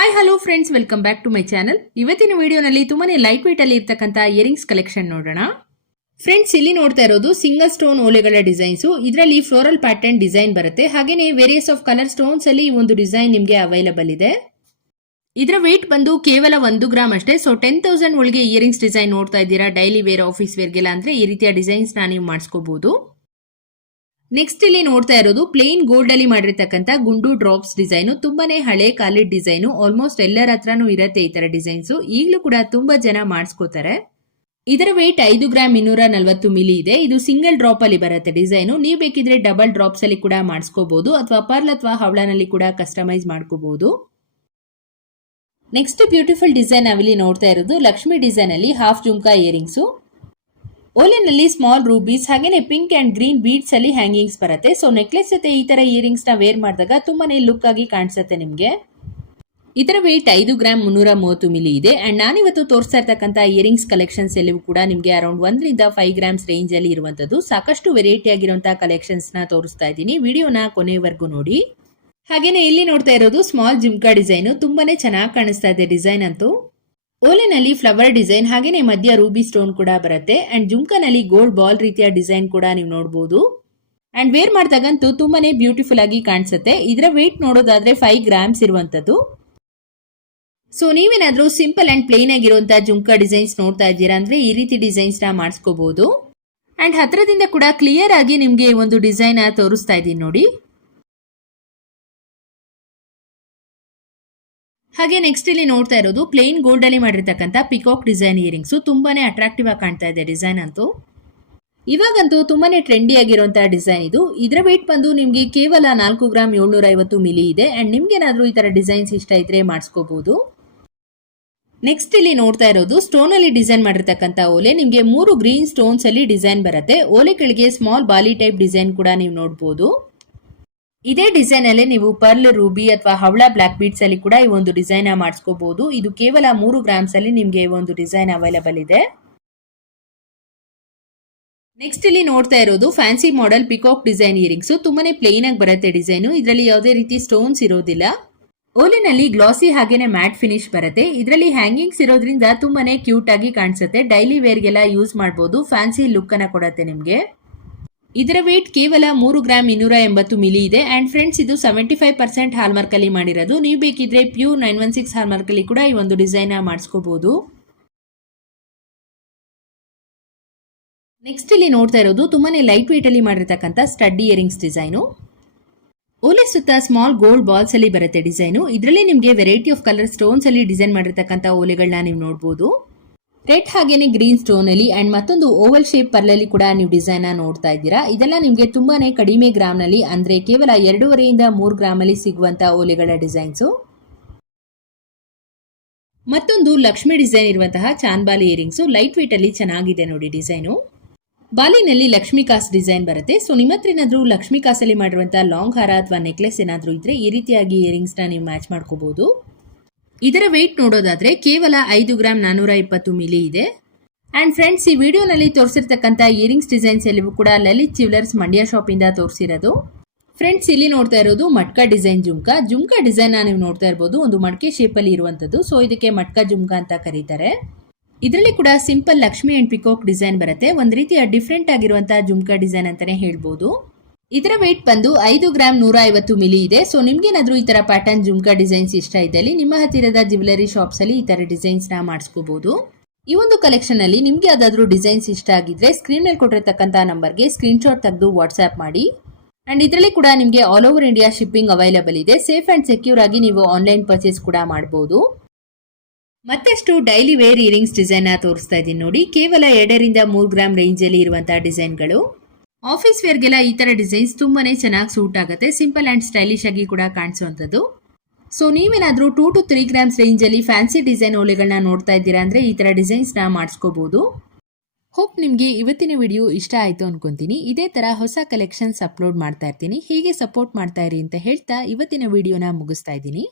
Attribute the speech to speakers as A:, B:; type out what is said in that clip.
A: Hi hello friends welcome back to my channel ಇವತ್ತಿನ ವಿಡಿಯೋನಲ್ಲಿ ತುಂಬಾನೇ ಲೈಟ್ ವೇಟ್ ಅಲ್ಲಿ ಇರ್ತಕ್ಕಂಥ ಇಯರಿಂಗ್ಸ್ ಕಲೆಕ್ಷನ್ ನೋಡೋಣ. ಫ್ರೆಂಡ್ಸ್ ಇಲ್ಲಿ ನೋಡ್ತಾ ಇರೋದು ಸಿಂಗಲ್ ಸ್ಟೋನ್ ಓಲೆಗಳ ಡಿಸೈನ್ಸ್ ಇದರಲ್ಲಿ ಫ್ಲೋರಲ್ ಪ್ಯಾಟರ್ನ್ ಡಿಸೈನ್ ಬರುತ್ತೆ. ಹಾಗೇನೆ ವೇರಿಯಸ್ ಆಫ್ ಕಲರ್ ಸ್ಟೋನ್ಸ್ ಅಲ್ಲಿ ಈ ಒಂದು ಡಿಸೈನ್ ನಿಮಗೆ ಅವೈಲಬಲ್ ಇದೆ. ಇದರ ವೇಟ್ ಬಂದು ಕೇವಲ ಒಂದು ಗ್ರಾಮ್ ಅಷ್ಟೇ. ಸೊ ಟೆನ್ ತೌಸಂಡ್ ಒಳಗೆ ಇಯರಿಂಗ್ಸ್ ಡಿಸೈನ್ ನೋಡ್ತಾ ಇದ್ದೀರಾ ಡೈಲಿ ವೇರ್ ಆಫೀಸ್ ವೇರ್ಗೆಲ್ಲ ಅಂದ್ರೆ ಈ ರೀತಿಯ ಡಿಸೈನ್ಸ್ ನೀವು ಮಾಡಿಸ್ಕೋಬಹುದು ನೆಕ್ಸ್ಟ್ ಇಲ್ಲಿ ನೋಡ್ತಾ ಇರೋದು ಪ್ಲೇನ್ ಗೋಲ್ಡ್ ಅಲ್ಲಿ ಮಾಡಿರ್ತಕ್ಕಂಥ ಗುಂಡು ಡ್ರಾಪ್ಸ್ ಡಿಸೈನ್ ತುಂಬಾನೇ ಹಳೆ ಕಾಲಿಡ್ ಡಿಸೈನ್ ಆಲ್ಮೋಸ್ಟ್ ಎಲ್ಲರ ಹತ್ರನೂ ಇರತ್ತೆ ಈ ತರ ಡಿಸೈನ್ಸ್ ಈಗಲೂ ಕೂಡ ತುಂಬಾ ಜನ ಮಾಡಿಸ್ಕೋತಾರೆ. ಇದರ ವೇಟ್ ಐದು ಗ್ರಾಮ್ ಇನ್ನೂರ ನಲವತ್ತು ಮಿಲಿ ಇದೆ. ಇದು ಸಿಂಗಲ್ ಡ್ರಾಪ್ ಅಲ್ಲಿ ಬರುತ್ತೆ ಡಿಸೈನ್ ನೀವು ಬೇಕಿದ್ರೆ ಡಬಲ್ ಡ್ರಾಪ್ಸ್ ಅಲ್ಲಿ ಕೂಡ ಮಾಡಿಸ್ಕೋಬಹುದು ಅಥವಾ ಪರ್ಲ್ ಅಥವಾ ಹವಳನಲ್ಲಿ ಕೂಡ ಕಸ್ಟಮೈಸ್ ಮಾಡ್ಕೋಬಹುದು ನೆಕ್ಸ್ಟ್ ಬ್ಯೂಟಿಫುಲ್ ಡಿಸೈನ್ ನಾವಿಲ್ಲಿ ನೋಡ್ತಾ ಇರೋದು ಲಕ್ಷ್ಮಿ ಡಿಸೈನ್ ಅಲ್ಲಿ ಹಾಫ್ ಜುಮ್ಕಾ ಇಯರಿಂಗ್ಸು ಓಲೆನಲ್ಲಿ ಸ್ಮಾಲ್ ರೂಬೀಸ್ ಹಾಗೇನೆ ಪಿಂಕ್ ಅಂಡ್ ಗ್ರೀನ್ ಬೀಡ್ಸ್ ಅಲ್ಲಿ ಹ್ಯಾಂಗಿಂಗ್ಸ್ ಬರುತ್ತೆ. ಸೊ ನೆಕ್ಲೆಸ್ ಜೊತೆ ಈ ತರ ಇಯರಿಂಗ್ಸ್ನ ವೇರ್ ಮಾಡಿದಾಗ ತುಂಬಾನೇ ಲುಕ್ ಆಗಿ ಕಾಣಿಸುತ್ತೆ ನಿಮ್ಗೆ. ಇದರ ವೇಟ್ ಐದು ಗ್ರಾಮ್ ಮುನ್ನೂರ ಮೂವತ್ತು ಮಿಲಿ ಇದೆ. ಅಂಡ್ ನಾನಿವತ್ತು ತೋರಿಸ್ತಾ ಇರ್ತಕ್ಕಂಥ ಇಯರಿಂಗ್ಸ್ ಕಲೆಕ್ಷನ್ಸ್ ಎಲ್ಲವೂ ಕೂಡ ನಿಮಗೆ ಅರೌಂಡ್ ಒಂದರಿಂದ ಫೈವ್ ಗ್ರಾಮ್ಸ್ ರೇಂಜ್ ಅಲ್ಲಿ ಇರುವಂತದ್ದು ಸಾಕಷ್ಟು ವೆರೈಟಿ ಆಗಿರುವಂತಹ ಕಲೆಕ್ಷನ್ಸ್ನ ತೋರಿಸ್ತಾ ಇದ್ದೀನಿ. ವಿಡಿಯೋನ ಕೊನೆಯವರೆಗೂ ನೋಡಿ. ಹಾಗೇನೆ ಇಲ್ಲಿ ನೋಡ್ತಾ ಇರೋದು ಸ್ಮಾಲ್ ಜಿಮ್ಕಾ ಡಿಸೈನ್ ತುಂಬಾನೇ ಚೆನ್ನಾಗಿ ಕಾಣಿಸ್ತಾ ಇದೆ ಡಿಸೈನ್ ಅಂತೂ. ಓಲೆನಲ್ಲಿ ಫ್ಲವರ್ ಡಿಸೈನ್ ಹಾಗೇನೆ ಮಧ್ಯ ರೂಬಿ ಸ್ಟೋನ್ ಕೂಡ ಬರುತ್ತೆ. ಅಂಡ್ ಜುಮ್ಕನಲ್ಲಿ ಗೋಲ್ಡ್ ಬಾಲ್ ರೀತಿಯ ಡಿಸೈನ್ ಕೂಡ ನೀವು ನೋಡಬಹುದು ಅಂಡ್ ವೇರ್ ಮಾಡಿದಾಗಂತೂ ತುಂಬಾನೇ ಬ್ಯೂಟಿಫುಲ್ ಆಗಿ ಕಾಣಿಸುತ್ತೆ. ಇದರ ವೇಟ್ ನೋಡೋದಾದ್ರೆ ಫೈವ್ ಗ್ರಾಮ್ಸ್ ಇರುವಂತದ್ದು. ಸೊ ನೀವೇನಾದ್ರೂ ಸಿಂಪಲ್ ಅಂಡ್ ಪ್ಲೇನ್ ಆಗಿರುವಂತಹ ಜುಮ್ಕಾ ಡಿಸೈನ್ಸ್ ನೋಡ್ತಾ ಇದ್ದೀರಾ ಅಂದ್ರೆ ಈ ರೀತಿ ಡಿಸೈನ್ಸ್ನ ಮಾಡಿಸ್ಕೋಬಹುದು ಅಂಡ್ ಹತ್ರದಿಂದ ಕೂಡ ಕ್ಲಿಯರ್ ಆಗಿ ನಿಮ್ಗೆ ಒಂದು ಡಿಸೈನ್ ತೋರಿಸ್ತಾ ಇದ್ದೀನಿ ನೋಡಿ. ಹಾಗೆ ನೆಕ್ಸ್ಟ್ ಇಲ್ಲಿ ನೋಡ್ತಾ ಇರೋದು ಪ್ಲೇನ್ ಗೋಲ್ಡ್ ಅಲ್ಲಿ ಮಾಡಿರ್ತಕ್ಕಂಥ ಪಿಕಾಕ್ ಡಿಸೈನ್ ಇಯರಿಂಗ್ಸ್ ತುಂಬಾನೇ ಅಟ್ರಾಕ್ಟಿವ್ ಆಗಿ ಕಾಣ್ತಾ ಇದೆ ಡಿಸೈನ್ ಅಂತೂ. ಇವಾಗಂತೂ ತುಂಬಾನೇ ಟ್ರೆಂಡಿ ಆಗಿರುವಂತಹ ಡಿಸೈನ್ ಇದು. ಇದರ ವೇಟ್ ಬಂದು ನಿಮ್ಗೆ ಕೇವಲ ನಾಲ್ಕು ಗ್ರಾಮ್ ಏಳ್ನೂರ ಐವತ್ತು ಮಿಲಿ ಇದೆ. ಅಂಡ್ ನಿಮ್ಗೇನಾದ್ರೂ ಈ ತರ ಡಿಸೈನ್ಸ್ ಇಷ್ಟ ಇದ್ರೆ ಮಾಡಿಸ್ಕೋಬಹುದು ನೆಕ್ಸ್ಟ್ ಇಲ್ಲಿ ನೋಡ್ತಾ ಇರೋದು ಸ್ಟೋನ್ ಅಲ್ಲಿ ಡಿಸೈನ್ ಮಾಡಿರ್ತಕ್ಕಂಥ ಓಲೆ. ನಿಮ್ಗೆ ಮೂರು ಗ್ರೀನ್ ಸ್ಟೋನ್ಸ್ ಅಲ್ಲಿ ಡಿಸೈನ್ ಬರುತ್ತೆ. ಓಲೆಗಳಿಗೆ ಸ್ಮಾಲ್ ಬಾಲಿ ಟೈಪ್ ಡಿಸೈನ್ ಕೂಡ ನೀವು ನೋಡಬಹುದು ಇದೇ ಡಿಸೈನ್ ಅಲ್ಲಿ ನೀವು ಪರ್ಲ್, ರೂಬಿ ಅಥವಾ ಹವಳ ಬ್ಲಾಕ್ ಬೀಟ್ಸ್ ಅಲ್ಲಿ ಕೂಡ ಈ ಒಂದು ಡಿಸೈನ್ ಮಾಡಿಸ್ಕೋಬಹುದು ಇದು ಕೇವಲ ಮೂರು ಗ್ರಾಮ್ಸ್ ಅಲ್ಲಿ ನಿಮ್ಗೆ ಈ ಒಂದು ಡಿಸೈನ್ ಅವೈಲಬಲ್ ಇದೆ. ನೆಕ್ಸ್ಟ್ ಇಲ್ಲಿ ನೋಡ್ತಾ ಇರೋದು fancy model peacock design earrings ತುಂಬಾನೇ ಪ್ಲೇನ್ ಆಗಿ ಬರುತ್ತೆ ಡಿಸೈನ್ ಇದರಲ್ಲಿ ಯಾವುದೇ ರೀತಿ ಸ್ಟೋನ್ಸ್ ಇರೋದಿಲ್ಲ. ಓಲಿನಲ್ಲಿ ಗ್ಲಾಸಿ ಹಾಗೇನೆ ಮ್ಯಾಟ್ ಫಿನಿಶ್ ಬರುತ್ತೆ. ಇದರಲ್ಲಿ ಹ್ಯಾಂಗಿಂಗ್ಸ್ ಇರೋದ್ರಿಂದ ತುಂಬಾನೇ ಕ್ಯೂಟ್ ಆಗಿ ಕಾಣಿಸುತ್ತೆ. ಡೈಲಿ ವೇರ್ಗೆಲ್ಲ ಯೂಸ್ ಮಾಡಬಹುದು ಫ್ಯಾನ್ಸಿ ಲುಕ್ ಅನ್ನ ಕೊಡುತ್ತೆ ನಿಮ್ಗೆ. ಇದರ ವೇಟ್ ಕೇವಲ ಮೂರು ಗ್ರಾಮ್ ಇನ್ನೂರ ಎಂಬತ್ತು ಮಿಲಿ ಇದೆ. ಅಂಡ್ ಫ್ರೆಂಡ್ಸ್ ಇದು ಸೆವೆಂಟಿ ಫೈವ್ ಪರ್ಸೆಂಟ್ ಹಾಲ್ಮಾರ್ಕ್ ಅಲ್ಲಿ ಮಾಡಿರೋದು. ನೀವು ಬೇಕಿದ್ರೆ pure nine one six hallmark ಅಲ್ಲಿ ಕೂಡ ಈ ಒಂದು ಡಿಸೈನ್ ಮಾಡಿಸ್ಕೋಬಹುದು ನೆಕ್ಸ್ಟ್ ಇಲ್ಲಿ ನೋಡ್ತಾ ಇರೋದು ತುಂಬಾನೇ ಲೈಟ್ ವೇಟ್ ಅಲ್ಲಿ ಮಾಡಿರ್ತಕ್ಕಂಥ ಸ್ಟಡ್ ಇಯರಿಂಗ್ಸ್ ಡಿಸೈನು ಓಲೆ ಸುತ್ತ ಸ್ಮಾಲ್ ಗೋಲ್ಡ್ ಬಾಲ್ಸ್ ಅಲ್ಲಿ ಬರುತ್ತೆ ಡಿಸೈನು ಇದರಲ್ಲಿ ನಿಮಗೆ ವೆರೈಟಿ ಆಫ್ ಕಲರ್ ಸ್ಟೋನ್ಸ್ ಅಲ್ಲಿ ಡಿಸೈನ್ ಮಾಡಿರ್ತಕ್ಕಂಥ ಓಲೆಗಳನ್ನ ನೀವು ನೋಡಬಹುದು ರೆಡ್ ಹಾಗೇನೆ ಗ್ರೀನ್ ಸ್ಟೋನ್ ಅಲ್ಲಿ ಅಂಡ್ ಮತ್ತೊಂದು ಓವಲ್ ಶೇಪ್ ಪರ್ಲಲ್ಲಿ ಕೂಡ ನೀವು ಡಿಸೈನ್ ನೋಡ್ತಾ ಇದ್ದೀರಾ. ಇದೆಲ್ಲ ನಿಮಗೆ ತುಂಬಾನೇ ಕಡಿಮೆ ಗ್ರಾಮ್ನಲ್ಲಿ ಅಂದ್ರೆ ಕೇವಲ ಎರಡೂವರೆಯಿಂದ ಮೂರು ಗ್ರಾಮ್ ಅಲ್ಲಿ ಸಿಗುವಂತ ಓಲೆಗಳ ಡಿಸೈನ್ಸ್ ಮತ್ತೊಂದು ಲಕ್ಷ್ಮಿ ಡಿಸೈನ್ ಇರುವಂತಹ ಚಾನ್ಬಾಲಿ ಇಯರಿಂಗ್ಸ್ ಲೈಟ್ ವೇಟ್ ಅಲ್ಲಿ ಚೆನ್ನಾಗಿದೆ ನೋಡಿ ಡಿಸೈನು ಬಾಲಿನಲ್ಲಿ ಲಕ್ಷ್ಮಿ ಕಾಸ್ ಡಿಸೈನ್ ಬರುತ್ತೆ. ಸೊ ನಿಮ್ಮ ಹತ್ರ ಏನಾದರೂ ಲಕ್ಷ್ಮಿ ಕಾಸಲ್ಲಿ ಮಾಡಿರುವಂತಹ ಲಾಂಗ್ ಹಾರ ಅಥವಾ ನೆಕ್ಲೆಸ್ ಏನಾದರೂ ಇದ್ರೆ ಈ ರೀತಿಯಾಗಿ ಇಯರಿಂಗ್ಸ್ನ ನೀವು ಮ್ಯಾಚ್ ಮಾಡ್ಕೋಬಹುದು ಇದರ ವೆಯ್ಟ್ ನೋಡೋದಾದ್ರೆ ಕೇವಲ ಐದು ಗ್ರಾಮ್ ನಾನೂರ ಇಪ್ಪತ್ತು ಮಿಲಿ ಇದೆ. ಅಂಡ್ ಫ್ರೆಂಡ್ಸ್ ಈ ವಿಡಿಯೋನಲ್ಲಿ ತೋರಿಸಿರ್ತಕ್ಕಂಥ ಇಯರಿಂಗ್ಸ್ ಡಿಸೈನ್ಸ್ ಎಲ್ಲವೂ ಕೂಡ ಲಲಿತ್ ಜ್ಯುವೆಲರ್ಸ್ ಮಂಡ್ಯ ಶಾಪ್ ಇಂದ ತೋರಿಸಿರೋದು. ಫ್ರೆಂಡ್ಸ್ ಇಲ್ಲಿ ನೋಡ್ತಾ ಇರೋದು ಮಟ್ಕಾ ಡಿಸೈನ್ ಜುಮ್ಕಾ. ಜುಮ್ಕಾ ಡಿಸೈನ್ ನೀವು ನೋಡ್ತಾ ಇರಬಹುದು ಒಂದು ಮಡಕೆ ಶೇಪಲ್ಲಿ ಅಲ್ಲಿ ಇರುವಂತದ್ದು ಸೊ ಇದಕ್ಕೆ ಮಟ್ಕಾ ಜುಮ್ಕಾ ಅಂತ ಕರೀತಾರೆ. ಇದರಲ್ಲಿ ಕೂಡ simple Lakshmi and peacock design ಬರುತ್ತೆ. ಒಂದು ರೀತಿಯ ಡಿಫ್ರೆಂಟ್ ಆಗಿರುವಂತಹ ಜುಮ್ಕಾ ಡಿಸೈನ್ ಅಂತಾನೆ ಹೇಳ್ಬೋದು. ಇದರ ವೇಟ್ ಬಂದು ಐದು ಗ್ರಾಮ್ ನೂರ ಐವತ್ತು ಮಿಲಿ ಇದೆ. ಸೊ ನಿಮ್ಗೇನಾದ್ರೂ ಈ ತರ ಪ್ಯಾಟರ್ನ್ ಜುಮ್ಕಾ ಡಿಸೈನ್ಸ್ ಇಷ್ಟ ಇದ್ದಲ್ಲಿ ನಿಮ್ಮ ಹತ್ತಿರದ ಜ್ಯುವೆಲರಿ ಶಾಪ್ಸ್ ಅಲ್ಲಿ ಈ ತರ ಡಿಸೈನ್ಸ್ನ ಮಾಡಿಸ್ಕೋಬಹುದು ಈ ಒಂದು ಕಲೆಕ್ಷನ್ ಅಲ್ಲಿ ನಿಮ್ಗೆ ಯಾವ್ದಾದ್ರು ಡಿಸೈನ್ಸ್ ಇಷ್ಟ ಆಗಿದ್ರೆ ಸ್ಕ್ರೀನ್ ಕೊಟ್ಟಿರತಕ್ಕಂಥ ನಂಬರ್ಗೆ ಸ್ಕ್ರೀನ್ ಶಾಟ್ ತೆಗೆದು ವಾಟ್ಸ್ಆಪ್ ಮಾಡಿ. ಅಂಡ್ ಇದರಲ್ಲಿ ಕೂಡ ನಿಮಗೆ all over India shipping available ಇದೆ. ಸೇಫ್ ಅಂಡ್ ಸೆಕ್ಯೂರ್ ಆಗಿ ನೀವು ಆನ್ಲೈನ್ ಪರ್ಚೇಸ್ ಕೂಡ ಮಾಡಬಹುದು ಮತ್ತಷ್ಟು ಡೈಲಿ ವೇರ್ ಇಯರಿಂಗ್ಸ್ ಡಿಸೈನ್ ತೋರಿಸ್ತಾ ಇದ್ದೀನಿ ನೋಡಿ. ಕೇವಲ ಎರಡರಿಂದ ಮೂರು ಗ್ರಾಮ್ ರೇಂಜ್ ಅಲ್ಲಿ ಇರುವಂತಹ ಡಿಸೈನ್ಗಳು ಆಫೀಸ್ ವೇರ್ಗೆಲ್ಲ ಈ ತರ ಡಿಸೈನ್ಸ್ ತುಂಬಾನೇ ಚೆನ್ನಾಗಿ ಸೂಟ್ ಆಗುತ್ತೆ. ಸಿಂಪಲ್ ಅಂಡ್ ಸ್ಟೈಲಿಶ್ ಆಗಿ ಕೂಡ ಕಾಣಿಸುವಂಥದ್ದು. ಸೊ ನೀವೇನಾದರೂ two to three grams range ಅಲ್ಲಿ ಫ್ಯಾನ್ಸಿ ಡಿಸೈನ್ ಓಲೆಗಳನ್ನ ನೋಡ್ತಾ ಇದ್ದೀರಾ ಅಂದ್ರೆ ಈ ತರ ಡಿಸೈನ್ಸ್ನ ಮಾಡಿಸ್ಕೋಬಹುದು ಹೋಪ್ ನಿಮಗೆ ಇವತ್ತಿನ ವಿಡಿಯೋ ಇಷ್ಟ ಆಯಿತು ಅನ್ಕೊಂತೀನಿ. ಇದೇ ತರ ಹೊಸ ಕಲೆಕ್ಷನ್ಸ್ ಅಪ್ಲೋಡ್ ಮಾಡ್ತಾ ಇರ್ತೀನಿ. ಹೀಗೆ ಸಪೋರ್ಟ್ ಮಾಡ್ತಾ ಇರಿ ಅಂತ ಹೇಳ್ತಾ ಇವತ್ತಿನ ವಿಡಿಯೋನ ಮುಗಿಸ್ತಾ ಇದ್ದೀನಿ.